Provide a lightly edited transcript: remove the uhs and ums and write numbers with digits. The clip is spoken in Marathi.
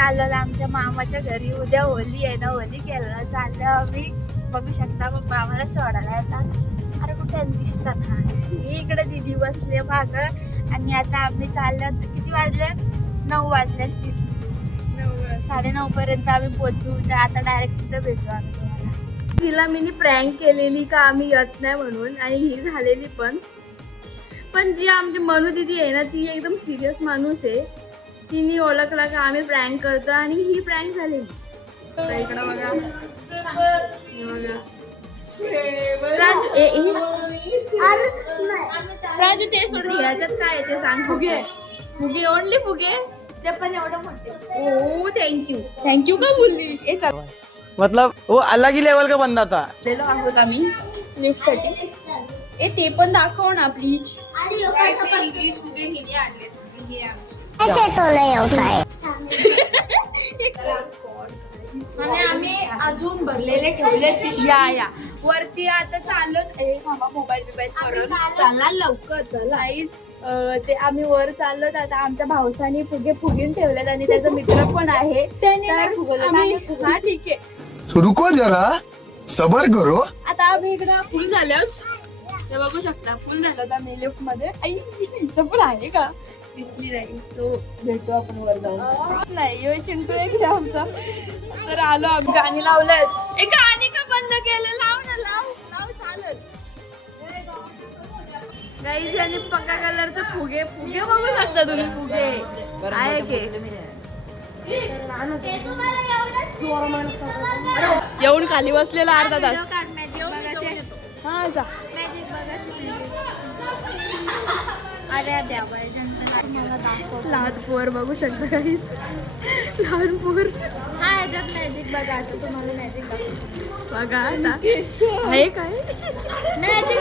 चाललो आमच्या मामाच्या घरी. उद्या होली आहे ना, होली खेळायला चाललो आम्ही. बघू शकता पप्पा आम्हाला सोडायला येतात. अरे कुठे दिसतात हा, इकडे दिदी बसले माग. आणि आता आम्ही चाललो. किती वाजले? 9 वाजले असतील. 9:30 पर्यंत आम्ही पोहोचू. आता डायरेक्ट तिथं भेटू आम्ही तुम्हाला. तिला मी प्रँक केलेली का आम्ही येत नाही म्हणून, आणि ही झालेली पण जी आमची मनू दिदी आहे ना, ती एकदम सिरियस माणूस आहे. तिने ओळखला का आम्ही प्रँक करतो, आणि ही प्रँक झालेली. इकडं बघा, राजू ते सोडून ह्याच्यात काय आहे ते सांग. फुगे, फुगे, ओनली फुगे. ते पण एवढं मोठे. ओ थँक्यू का बोलली. मतलब वो अलग ही लेवल का बंदा था. गेलो आहोत आम्ही लिफ्ट साठी. ते पण दाखव ना प्लीज. आणि आम्ही अजून भरलेले ठेवले. या वरती आता चाललो. मोबाईल करून चालणार लवकर चला. ते आम्ही वर चाललो. आता आमच्या भाऊसानी फुगीन ठेवलेत, आणि त्याचा मित्र पण आहे. हा ठीक आहे. रुको जरा सबर करो. आता आम्ही इकडं फुल झालो. ते बघू शकता, फुल झालं आम्ही लिफ्ट मध्ये. इथं पण आहे का? दिसली नाही. तो भेटू आपण वर जाऊन. नाही यो चिंटू एक आमचा. तर आलो आम्ही. गाणी लावलेत. एक गाणी का बंद केलं? लाव ना, लाव चालत. गाईज आणि पक्का कलरचे फुगे बघू शकता तुम्ही. फुगे आहे की येऊन खाली बसलेला अर्धा तास. हा जा. लहान पोर बघू शकता काहीच. लहान पोर. हा याच्यात मॅजिक बघायचं. तुम्हाला मॅजिक बघा आता आहे काय. मॅजिक